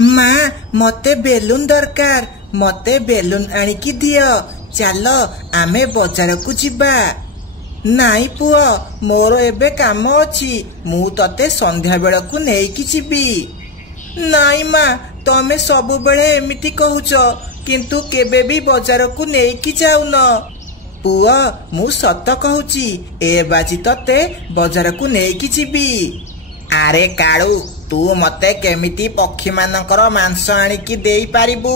माँ मते बेलून दरकार मते बेलून आनिकी दियो चल आमे बजार को जिबा। नाई पुओ मोर एबे काम अछि मु तते संध्या बेल को नेकी जिबी। नाई माँ तमे सबु बेले एमिति कहूच किंतु केबे भी बजार को नेकी जाउन। पुओ मु सत कहूची ए बाजी तते बजार को नेकी जिबी। आरे काळू तू मते केमिति पक्षी मानकर मांस आनिकी देई पारिबु।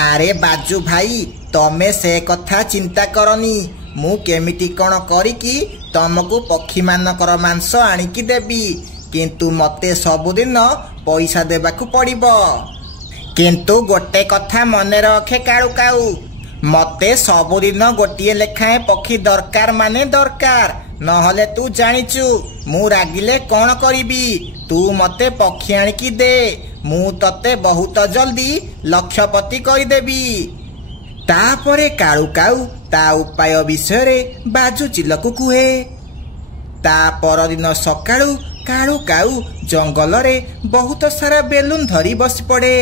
आरे बाजू भाई तमे से कथा चिंता करनी मु केमिति कौन करिकी तमको पक्षी मानकर मांस आनिकी देबी किंतु मते सबुदिन पैसा देबाकू पड़िबो। किंतु गोटे कथा मने रखे काळू काऊ मते सबुदिन गोटिए लेखाए पक्षी दरकार माने दरकार नहले तू जानिचु मु रागिले कौन करिबी। तू मते पक्षी आनिकी दे मु तते बहुत जल्दी लक्षपति करिदेबी। तापरे काळू काऊ ता उपाय विषय रे बाजू चिलकू कुहे। ता परदिन सकाळू काळू काऊ जंगल रे बहुत सारा बेलून धरी बसी पड़े।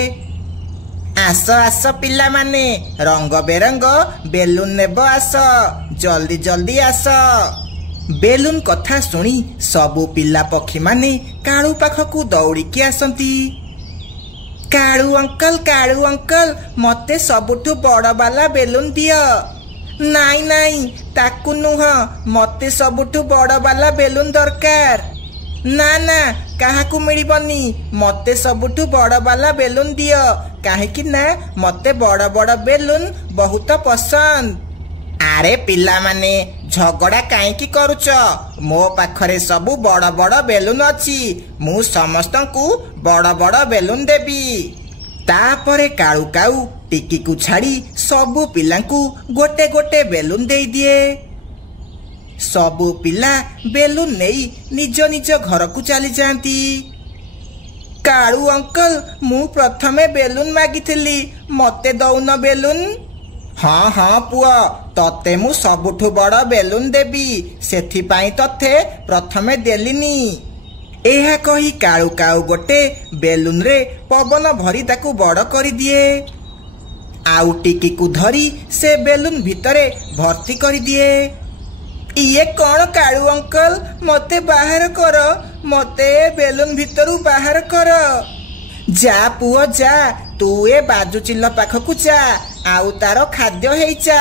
आस आस पिला माने रंग बेरंग बेलून नेब आस जल्दी जल्दी आस। बेलून कथा सुनी सबु पिला पक्षी माने काळू पाखकू दौड़िकी आसंती। काळू अंकल मते सबुठु बड़ बाला बेलून दियो। नाई नाई ताकू नुह मते सबुठु बड़ बाला बेलून दरकार। ना ना काहाकू मिलिबनी मते सबुठु बड़ बाला बेलून दियो काहेकि ना मते बड़ बड़ बेलून बहुत पसंद। आरे पिला माने झगड़ा काईकी करूच मो पाखरे सबु बड़ बड़ बेलून अछि मु समस्तंकु बड़ बड़ बेलून देबी। तापरे काळू काऊ टिकी को छाड़ी सबु पिलांकु गोटे गोटे बेलून देई दिए। सबु पिला बेलून नेई निज निज घर को चली जाती। काळू अंकल मु प्रथमे बेलून मागिथिली मते दउन बेलून। हाँ हाँ पुआ तते मु सबुठु बड़ बेलून देबी सेथिपाई तथे प्रथमे देलिनी। एहा कही काळू काऊ गोटे बेलून रे पवन भरी ताकू बड़ करी दिए। आउ टिकी को धरी से बेलून भितरे भर्ती करी दिए। इये कौन काळू अंकल मते बाहर कर मते बेलून भितरू बाहर कर। जा पुओ जा तू ए बाजू चिल्ल पाखकू जा आउ तार खाद्य हेइचा।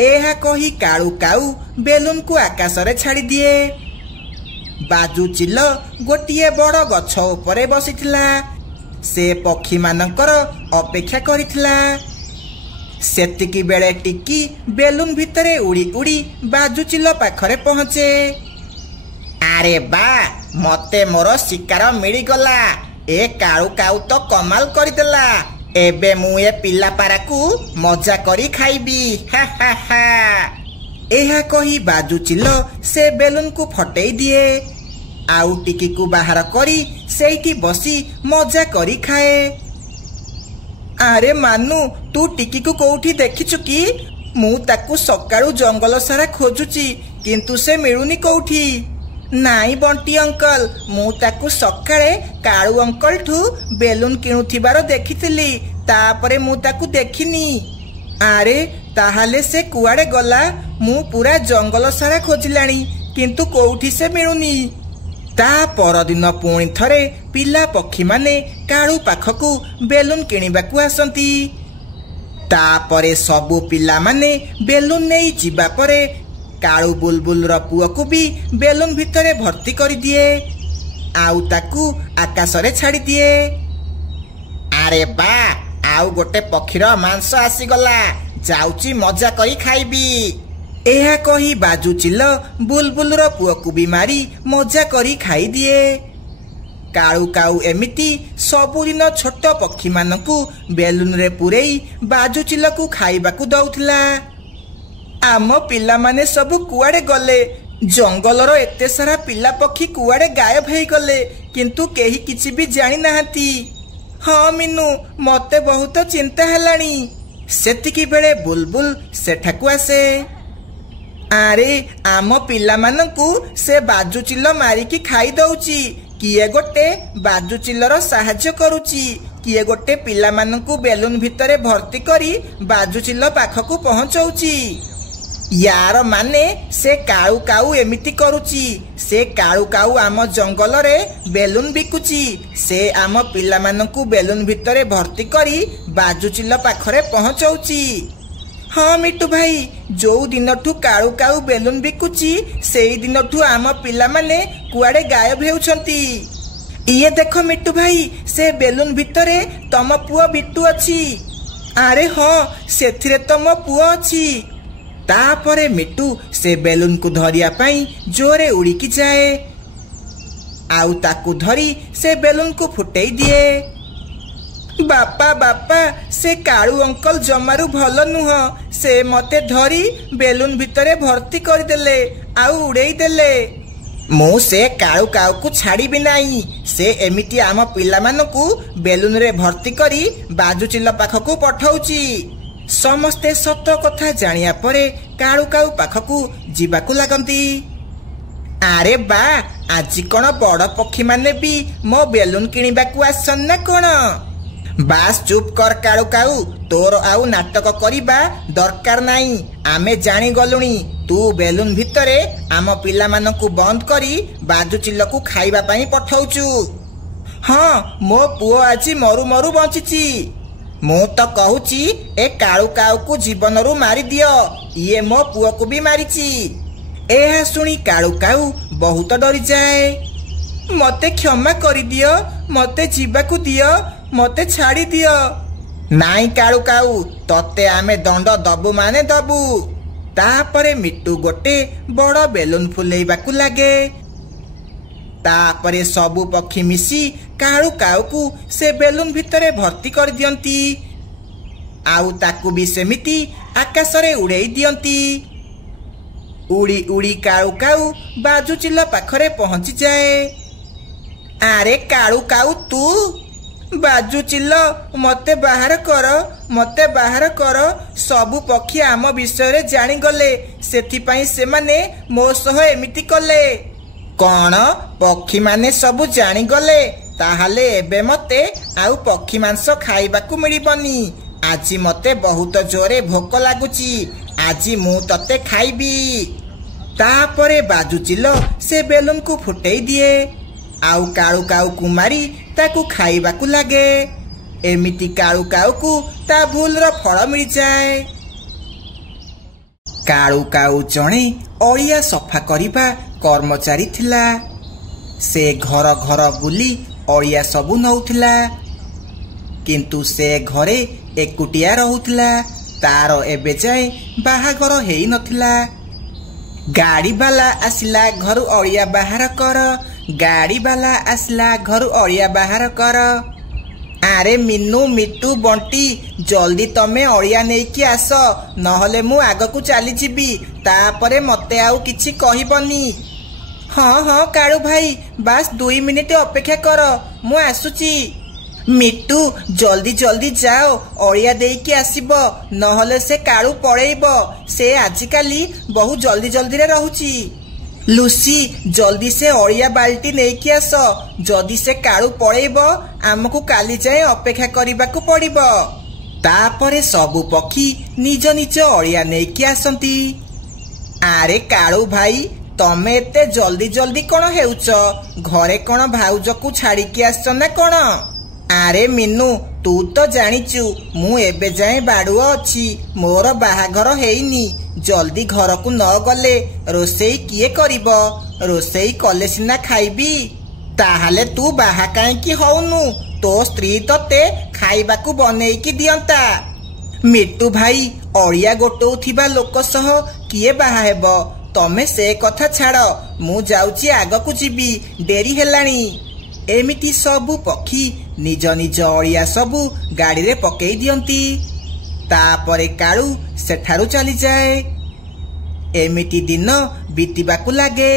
एहा कही काळू काऊ बेलून को आकाश रे छाड़ी दिए। बाजू चिल्ल गोटिए बड़ गछ उपरे बसिथिला से पक्षी मानकर अपेक्षा करिथिला। सेतिकी बेले टिकी बेलून भितरे उड़ी उड़ी बाजू चिल्ल पाखरे पहुँचे। आरे बा मते मोर शिकार मिली गला ए काळू काऊ तो कमाल करिदेला एबे मु ए पिला पाराकू मजा करी खाइबी हा हा हा। एहा कही बाजू चिल्ल से बेलून को फटेई दिए आउ टिकी को बाहर करी सेठी बसी मजा करी खाए। आरे मानू तू टिकी को कोठी देखिछु कि मु ताकू सकाळू जंगल सारा खोजुची किंतु से मिलुनी कोठी। नाई बंटी अंकल मु ताकू सकाळे काळू अंकल ठू बेलून किणुथिबार देखिथिली तापरे मु ताकू देखिनी। आरे ताहाले से कुआडे गला मु पूरा जंगल सारा खोजिलानी किंतु कोठी से मिलुनी। ता परदिन पुणी थरे पिला पक्षी माने काळू पाखकू बेलून किणिबाकू आसंती। तापरे सबु पिला माने बेलून नेई जिबा परे काळू बुलबुल र पुओ को भी बेलून भितरे भर्ती करी दिए आउ ताकू आकाश रे छाड़ी दिए। आरे बा आउ गोटे पक्षीर मांस आसीगला जाउची मजा करी खाइबी। एहा कही बाजू चिल्ल बुलबुल र पुओ को भी मारी मजा करी खाई दिए। काळू काऊ एमिति सबुदिन छोट पक्षी मानकू बेलून रे पुरेई बाजू चिल्ल को खाइबाकू दउथिला। आम पिला माने सब कुआडे गले जंगलर एते सारा पिला पक्षी कुआडे गायब हेई गले किंतु केही किछि भी जानि नाहंती। हाँ मीनू मते बहुत चिंता हेलानी। सेतिकी बेले बुलबुल सेठाकू आसे। आरे आम पिला मानकू से बाजू चिल्ल मारिकी खाई दउची किए गोटे बाजू चिल्लर साहाଯ୍ୟ करूची किए गोटे पिला मानकु बेलून भितरे भर्ती करी बाजुचिल्ल पाखकु पहुंचौची। यार माने से काऊ काऊ एमिति करुची। से काऊ काऊ आम जंगल रे बेलून बिकुची। से आम पिला मानकु बेलून भितरे भर्ती करी बाजुचिल्ल पाखरे पहुंचौची। हाँ मिट्टू भाई, जो दिनठू काऊ काऊ बेलून बिकुची सेई दिनठू आम पिला माने कुआडे गायब हेउछंती। इए देखो मिट्टू भाई, से बेलून भितरे तम पुआ बिट्टू अछि। अरे हाँ, सेथिरे तो मो पुआ अछि। तापरे मिट्टू से बेलून को धरिया पाई जोरे उड़ीकी जाए। आउ ताकू धरी से बेलून को फुटेई दिए। बापा बापा, से काळू अंकल जमारू भल नुह। से मते धरी बेलून भितरे भर्ती करदेले आउ उड़ेई देले। मु से काळू काऊ को छाड़ीबी नाही। से एमिति आम पिला मानकु बेलून रे भर्ती करी बाजुचिल्ल पाखकु पठाउची। समस्ते सत कथा जानिया परे काळू काऊ पाखकु जीवाकु लागंती। अरे बा, आज कोन बड़ पक्षी माने भी मो बेलून किनिबाकु आसन ना कोन? बास चुप कर काळू काऊ, तोर आउ नाटक करिबा दरकार नाही। आमे जानी गलुनी तू बेलून भितरे आम पिला मानकु बंद करी बाजुचिल्लकु खाइबा पई पठाउचु। हाँ, मो पुओ आज मरु मरु बंचिची। मु तो कहूची ए काळू काऊ को जीवन रु मारी दियो। ये मो पुओ को भी मारिची। एहा सुनी काळू काऊ बहुत डरी जाए। मते क्षमा करी दियो, मते जीवाकु दियो, मते छाड़ी दियो। नाई काळू काऊ, तते आमे दंड दबु माने दबु। तापरे मिट्टू गोटे बड़ बेलून फुलेइबाकु लागे। तापरे सबु पक्षी मिसी काळू काऊ को से बेलून भितरे भर्ती कर दियंती। आउ ताकू भी सेमिति आकाशरे उड़ेई दियंती। उड़ी उड़ी काळू काऊ बाजुचिल्ल पाखरे पहुंची जाए। अरे काळू काऊ, तू बाजुचिल्ल, मते बाहर कर, मते बाहर कर। सबु पक्षी आम विषय जानी गले, सेथि पई सेमाने मो सह एमिति कले। कौन पक्षी माने सबु जानी गले? ताहाले एबे मते आउ पक्षी मांस खाइबाकु मिलिबनी। आजी मते बहुत जोरे भोक लागुची। आजी मु तते खाइबी। तापरे बाजुचिल्ल से बेलून को फुटेई दिए। आउ काळू काऊ को मारी ताकू खाइबाकु लागे। एमिति काळू काऊ को ता भूलर फल मिल जाए। काळू काऊ जणे अळिया सफा करिबा कर्मचारी थिला। से घर घर बुली अळिया सबु नौथिला, किंतु से घरे एकुटिया रहुथिला। तार एबे जाए बाहागर हेई नथिला। गाड़ी वाला आसिला घर अळिया बाहर कर। गाड़ी वाला आसिला घर अळिया बाहर कर। अरे मिन्नू, मिट्टू, बंटी, जल्दी तमे अळिया नेकी आस, नहले मु आगकु चली जीवी। तापरे मते आउ किछि कहिबनी। हाँ हाँ काळू भाई, बास 2 मिनिट अपेक्षा कर, मु आसुची। मिट्टू, जल्दी जल्दी जाओ, अळिया देकी आसीब, नहले से काळू पळेइब। से आजिकाली बहु जल्दी जल्दी रे रहुची। लुसी, जल्दी से अळिया बाल्टी नेकी आस। जदि से काळू पळेइब आमकु काली जाए अपेक्षा करिबाकु पड़िब। तापरे सबु पक्षी निज निज अळिया नेकी आसंती। अरे काळू भाई, तमे एते जल्दी जल्दी कोन हेउच? घरे कोन भाउज को छाड़ी की आसछ ना कोन? अरे मिन्नू, तू तो जानिचु मु एबे जाए बाडुआ अछि। मोर बाहाघर हेइनी। जल्दी घर को न गले रोसेई किए करिब? रोसेई कले सिना खाइबी। ताहाले तू बाहा काई की होउनु? तो स्त्री तते खाइबाकू बनेइकी दियंता। मिट्टू भाई, अळिया गोटौथिबा लोक सह किए बाहा हेब? तमे से कथा छाड़, मु जाउची आगकू जीवी, डेरी हेलाणी। एमिति सबु पक्षी निज निज अळिया सबु गाड़ी रे पकेई दियंती। तापरे काळू सेठारु चली जाए। एमिति दिन बीतिबाकू लागे।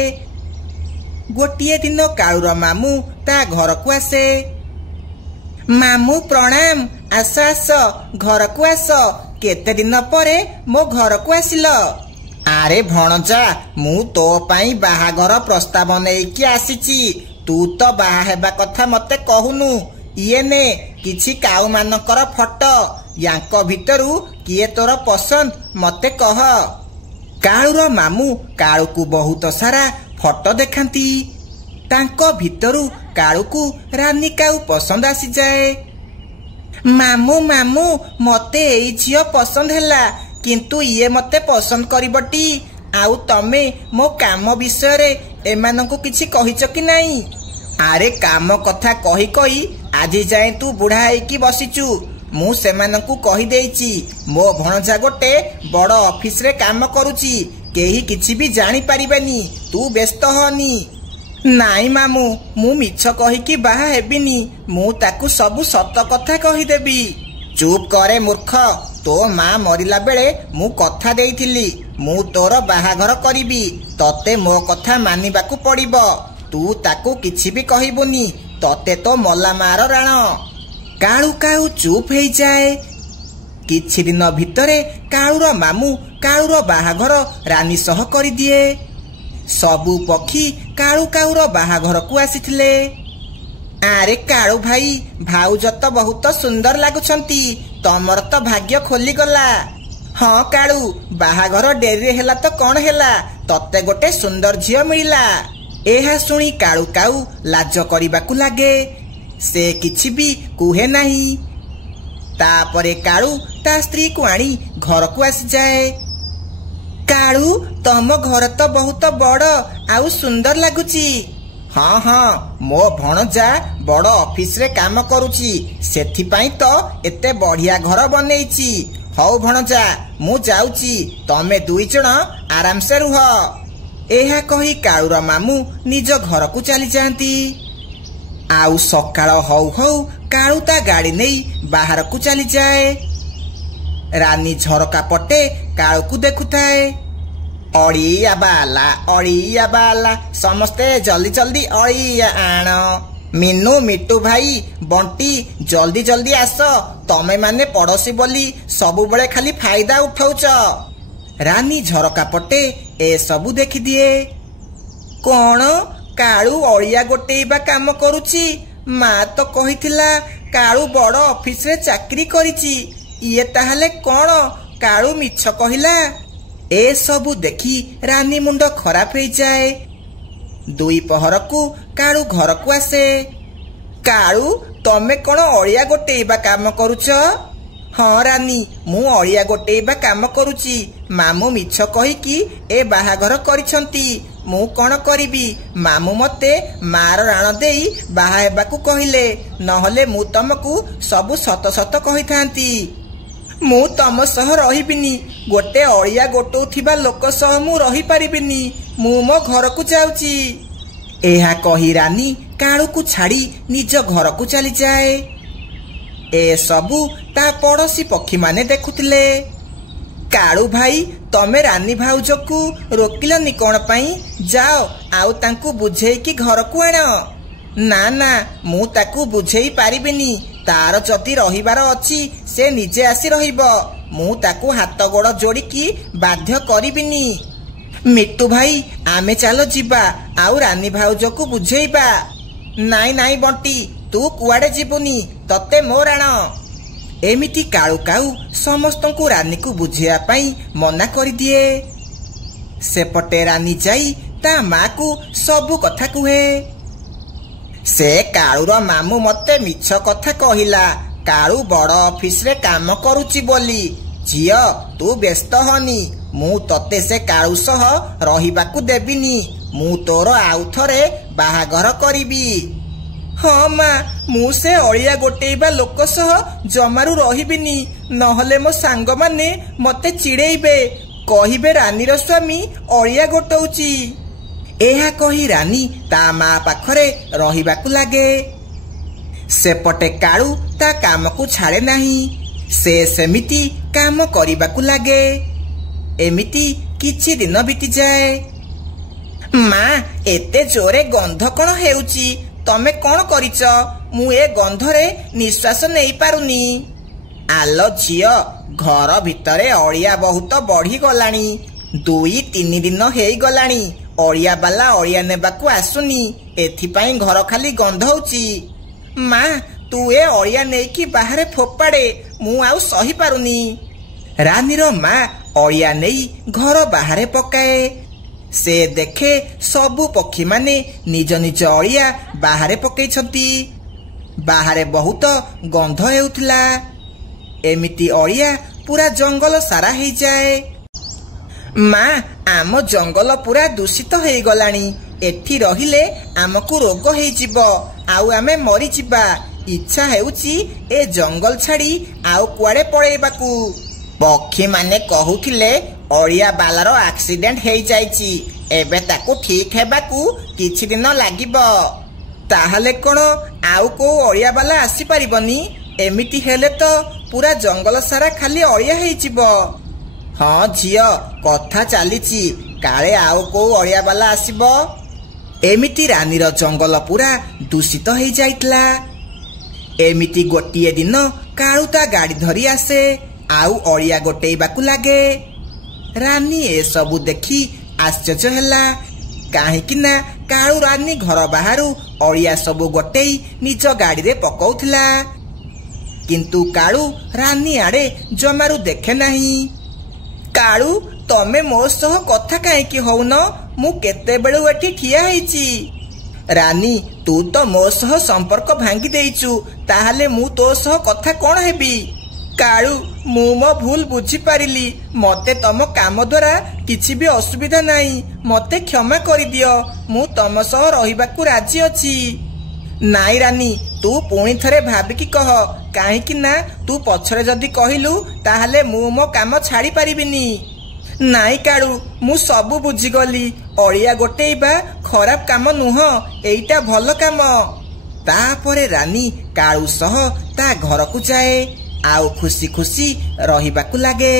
गोटिए दिन काळूर मामू ता घर को आसे। मामू प्रणाम, आस आस, घर को आस। केते दिन परे मो घर को आसिल? अरे भणजा, मु तो पाई बाहाघर प्रस्ताव नेकी आसीची। तू तो बाहा हेबा कथा मते कहूनु। ଇଏ ନେ କିଛି କାଉ ମାନଙ୍କର ଫଟୋ, ୟାଙ୍କ ଭିତରୁ କିଏ ତୋର ପସନ୍ଦ ମତେ କହ। କାଳୁର ମାମୁଁ କାଳୁକୁ ବହୁତ ସାରା ଫଟୋ ଦେଖାନ୍ତି। ତାଙ୍କ ଭିତରୁ କାଳୁକୁ ରାନୀ କାଉ ପସନ୍ଦ ଆସିଯାଏ। ମାମୁଁ ମାମୁଁ ମତେ ଏଇ ଝିଅ ପସନ୍ଦ ହେଲା, କିନ୍ତୁ ଇଏ ମତେ ପସନ୍ଦ କରିବଟି? ଆଉ ତମେ ମୋ କାମ ବିଷୟରେ ଏମାନଙ୍କୁ କିଛି କହିଛ କି ନାହିଁ? ଆରେ କାମ କଥା କହି କହି ଆଜି ଯାଏଁ ତୁ ବୁଢା ହେଇକି ବସିଛୁ। ମୁଁ ସେମାନଙ୍କୁ କହିଦେଇଛି ମୋ ଭଣଜା ଗୋଟେ ବଡ ଅଫିସରେ କାମ କରୁଛି, କେହି କିଛି ବି ଜାଣିପାରିବେନି, ତୁ ବ୍ୟସ୍ତ ହନି। ନାଇଁ ମାମୁଁ, ମୁଁ ମିଛ କହିକି ବାହା ହେବିନି, ମୁଁ ତାକୁ ସବୁ ସତ କଥା କହିଦେବି। ଚୁପ୍ କରେ ମୂର୍ଖ, ତୋ ମା ମରିଲା ବେଳେ ମୁଁ କଥା ଦେଇଥିଲି ମୁଁ ତୋର ବାହାଘର କରିବି, ତତେ ମୋ କଥା ମାନିବାକୁ ପଡିବ। ତୁ ତାକୁ କିଛି ବି କହିବୁନି, ତତେ ତ ମଲା ମାର ରାଣ। କାଳୁ କାଉ ଚୁପ୍ ହେଇଯାଏ। କିଛି ଦିନ ଭିତରେ କାଳୁର ମାମୁଁ କାଳୁର ବାହାଘର ରାନୀ ସହ କରିଦିଏ। ସବୁ ପକ୍ଷୀ କାଳୁ କାଉର ବାହାଘରକୁ ଆସିଥିଲେ। ଆରେ କାଳୁ ଭାଇ, ଭାଉଜ ତ ବହୁତ ସୁନ୍ଦର ଲାଗୁଛନ୍ତି, ତମର ତ ଭାଗ୍ୟ ଖୋଲିଗଲା। ହଁ କାଳୁ, ବାହାଘର ଡେରିରେ ହେଲା ତ କଣ ହେଲା, ତତେ ଗୋଟେ ସୁନ୍ଦର ଝିଅ ମିଳିଲା। ଏହା ଶୁଣି କାଳୁ କାଉ ଲାଜ କରିବାକୁ ଲାଗେ, ସେ କିଛି ବି କୁହେ ନାହିଁ। ତାପରେ କାଳୁ ତା ସ୍ତ୍ରୀକୁ ଆଣି ଘରକୁ ଆସିଯାଏ। କାଳୁ, ତମ ଘର ତ ବହୁତ ବଡ ଆଉ ସୁନ୍ଦର ଲାଗୁଛି। ହଁ ହଁ, ମୋ ଭଣଜା ବଡ ଅଫିସରେ କାମ କରୁଛି, ସେଥିପାଇଁ ତ ଏତେ ବଢିଆ ଘର ବନେଇଛି। ହଉ ଭଣଜା, ମୁଁ ଯାଉଛି, ତମେ ଦୁଇ ଜଣ ଆରାମସେ ରୁହ। ଏହା କହି କାଳୁର ମାମୁଁ ନିଜ ଘରକୁ ଚାଲିଯାଆନ୍ତି। ଆଉ ସକାଳ ହଉ ହଉ କାଳୁ ତା ଗାଡି ନେଇ ବାହାରକୁ ଚାଲିଯାଏ। ରାନୀ ଝରକା ପଟେ କାଳୁକୁ ଦେଖୁଥାଏ। ଅଳିଆ ବାଲା, ଅଳିଆ ବାଲା, ସମସ୍ତେ ଜଲ୍ଦି ଜଲ୍ଦି ଅଳିଆ ଆଣ। ମିନୁ, ମିଟୁ ଭାଇ, ବଣ୍ଟି, ଜଲ୍ଦି ଜଲ୍ଦି ଆସ, ତମେ ମାନେ ପଡୋଶୀ ବୋଲି ସବୁବେଳେ ଖାଲି ଫାଇଦା ଉଠଉଛ। ରାନୀ ଝରକା ପଟେ ଏସବୁ ଦେଖିଦିଏ। କଣ, କାଳୁ ଅଳିଆ ଗୋଟେଇବା କାମ କରୁଛି? ମା ତ କହିଥିଲା କାଳୁ ବଡ ଅଫିସରେ ଚାକିରି କରିଛି, ଇଏ ତାହେଲେ କଣ କାଳୁ ମିଛ କହିଲା? ଏସବୁ ଦେଖି ରାନୀ ମୁଣ୍ଡ ଖରାପ ହେଇଯାଏ। ଦୁଇ ପହରକୁ କାଳୁ ଘରକୁ ଆସେ। କାଳୁ, ତମେ କଣ ଅଳିଆ ଗୋଟେଇବା କାମ କରୁଛ? ହଁ ରାନୀ, ମୁଁ ଅଳିଆ ଗୋଟେଇବା କାମ କରୁଛି। ମାମୁଁ ମିଛ କହିକି ଏ ବାହାଘର କରିଛନ୍ତି, ମୁଁ କଣ କରିବି? ମାମୁଁ ମତେ ମାର ରାଣ ଦେଇ ବାହା ହେବାକୁ କହିଲେ, ନହେଲେ ମୁଁ ତମକୁ ସବୁ ସତ ସତ କହିଥାନ୍ତି। ମୁଁ ତମ ସହ ରହିବିନି, ଗୋଟେ ଅଳିଆ ଗୋଟଉଥିବା ଲୋକ ସହ ମୁଁ ରହିପାରିବିନି, ମୁଁ ମୋ ଘରକୁ ଯାଉଛି। ଏହା କହି ରାନୀ କାଳୁକୁ ଛାଡ଼ି ନିଜ ଘରକୁ ଚାଲିଯାଏ। ଏସବୁ ତା ପଡୋଶୀ ପକ୍ଷୀମାନେ ଦେଖୁଥିଲେ। କାଳୁ ଭାଇ, ତମେ ରାନୀ ଭାଉଜକୁ ରୋକିଲନି କଣ ପାଇଁ? ଯାଅ ଆଉ ତାଙ୍କୁ ବୁଝେଇକି ଘରକୁ ଆଣ। ନା ନା, ମୁଁ ତାକୁ ବୁଝେଇ ପାରିବିନି, ତାର ଯଦି ରହିବାର ଅଛି ସେ ନିଜେ ଆସି ରହିବ, ମୁଁ ତାକୁ ହାତ ଗୋଡ ଯୋଡିକି ବାଧ୍ୟ କରିବିନି। ମିଟୁ ଭାଇ, ଆମେ ଚାଲ ଯିବା ଆଉ ରାନୀ ଭାଉଜକୁ ବୁଝେଇବା। ନାଇଁ ନାଇଁ ବଣ୍ଟି, ତୁ କୁଆଡେ ଯିବୁନି, ତତେ ମୋ ରାଣ। ଏମିତି କାଳୁ କାଉ ସମସ୍ତଙ୍କୁ ରାନୀକୁ ବୁଝେଇବା ପାଇଁ ମନା କରିଦିଏ। ସେପଟେ ରାନୀ ଯାଇ ତା ମାକୁ ସବୁ କଥା କୁହେ। ସେ କାଳୁର ମାମୁଁ ମତେ ମିଛ କଥା କହିଲା, କାଳୁ ବଡ ଅଫିସରେ କାମ କରୁଛି ବୋଲି। ଝିଅ, ତୁ ବ୍ୟସ୍ତ ହନି, ମୁଁ ତତେ ସେ କାଳୁ ସହ ରହିବାକୁ ଦେବିନି, ମୁଁ ତୋର ଆଉ ଥରେ ବାହାଘର କରିବି। ହଁ ମା, ମୁଁ ସେ ଅଳିଆ ଗୋଟେଇବା ଲୋକ ସହ ଜମାରୁ ରହିବିନି, ନହେଲେ ମୋ ସାଙ୍ଗମାନେ ମତେ ଚିଡେଇବେ, କହିବେ ରାନୀର ସ୍ୱାମୀ ଅଳିଆ ଗୋଟଉଛି। ଏହା କହି ରାନୀ ତା ମା ପାଖରେ ରହିବାକୁ ଲାଗେ। ସେପଟେ କାଳୁ ତା କାମକୁ ଛାଡେ ନାହିଁ, ସେ ସେମିତି କାମ କରିବାକୁ ଲାଗେ। ଏମିତି କିଛି ଦିନ ବିତିଯାଏ। ମା, ଏତେ ଜୋରେ ଗନ୍ଧ କଣ ହେଉଛି? ତମେ କଣ କରିଛ? ମୁଁ ଏ ଗନ୍ଧରେ ନିଶ୍ୱାସ ନେଇ ପାରୁନି। ଆଲୋ ଝିଅ, ଘର ଭିତରେ ଅଳିଆ ବହୁତ ବଢିଗଲାଣି, 2-3 ଦିନ ହେଇଗଲାଣି ଅଳିଆ ବାଲା ଅଳିଆ ନେବାକୁ ଆସୁନି, ଏଥିପାଇଁ ଘର ଖାଲି ଗନ୍ଧଉଛି। ମା, तू ए अड़िया नेकी बाहरे फोपाड़े मु आउ सही पारुनी। रानीर माँ अड़िया नहीं घर बाहरे पकाए। से देखे सबु पक्षी माने निज निज अड़िया बाहरे पकईछंती। बाहरे बहुत गंध हेउथिला। एमिति अड़िया पूरा जंगल सारा हो जाए। माँ आम जंगल पूरा दूषित हो गलानी। एठी रहिले आमको रोग हो जिवो आउ आमे मरी जिबा। इच्छा हेउची ए जंगल छाड़ी आउ कुआड़े पळेबाकू। पक्षी माने कहूथिले अड़िया बालार एक्सीडेंट हो जाइची एबे ताकू ठीक हेबाकू किछि दिन लागिबो। ताहले कोन आउ को अड़िया बाला आसी परिबनी? एमिति हेले तो पूरा जंगल सारा खाली अड़िया हो जिवो। हाँ झियो कथा चलीची काले आउ को अड़िया बाला आसीबो। एमिति रानीर जंगल पूरा दूषित हो जाइतला। एमिति गोटिए दिन कालू ता गाड़ी धरी आसे आउ अड़िया गोटेइबाकू लागे। रानी ए सबु देखी आश्चर्य हैला। काहेकि ना कालू रानी घर बाहरु अड़िया सबु गोटेई निज गाड़ी रे पकाउथिला। किंतु कालू रानी आड़े जमारू देखे नाही। कालू तमे मो सह कथा काहेकि होउन? मु केते बेलु एठी ठिया हेची। रानी तू तो मो सह संपर्क भांगी देइचु ताहले मु तो सह कथा कोन हेबी? कालू मु मो भूल बुझी पारिली। मते तम काम द्वारा किछि भी असुविधा नाही। मते क्षमा करि दियो। मु तम सह रहिबाकू राजी अछि। नाई रानी तू पुणी थरे भाबिकी कह। काहेकि ना तू पछरे जदी कहिलु ताहले मु मो काम छाड़ी पारिबिनी। नाई कालू मु सबु बुझीगली। अड़िया गोटेइबा खराब काम नुह, एइटा भल काम। तापरे रानी कालू सह ता घर को जाए आउ खुशी खुशी रहिबाकू लागे।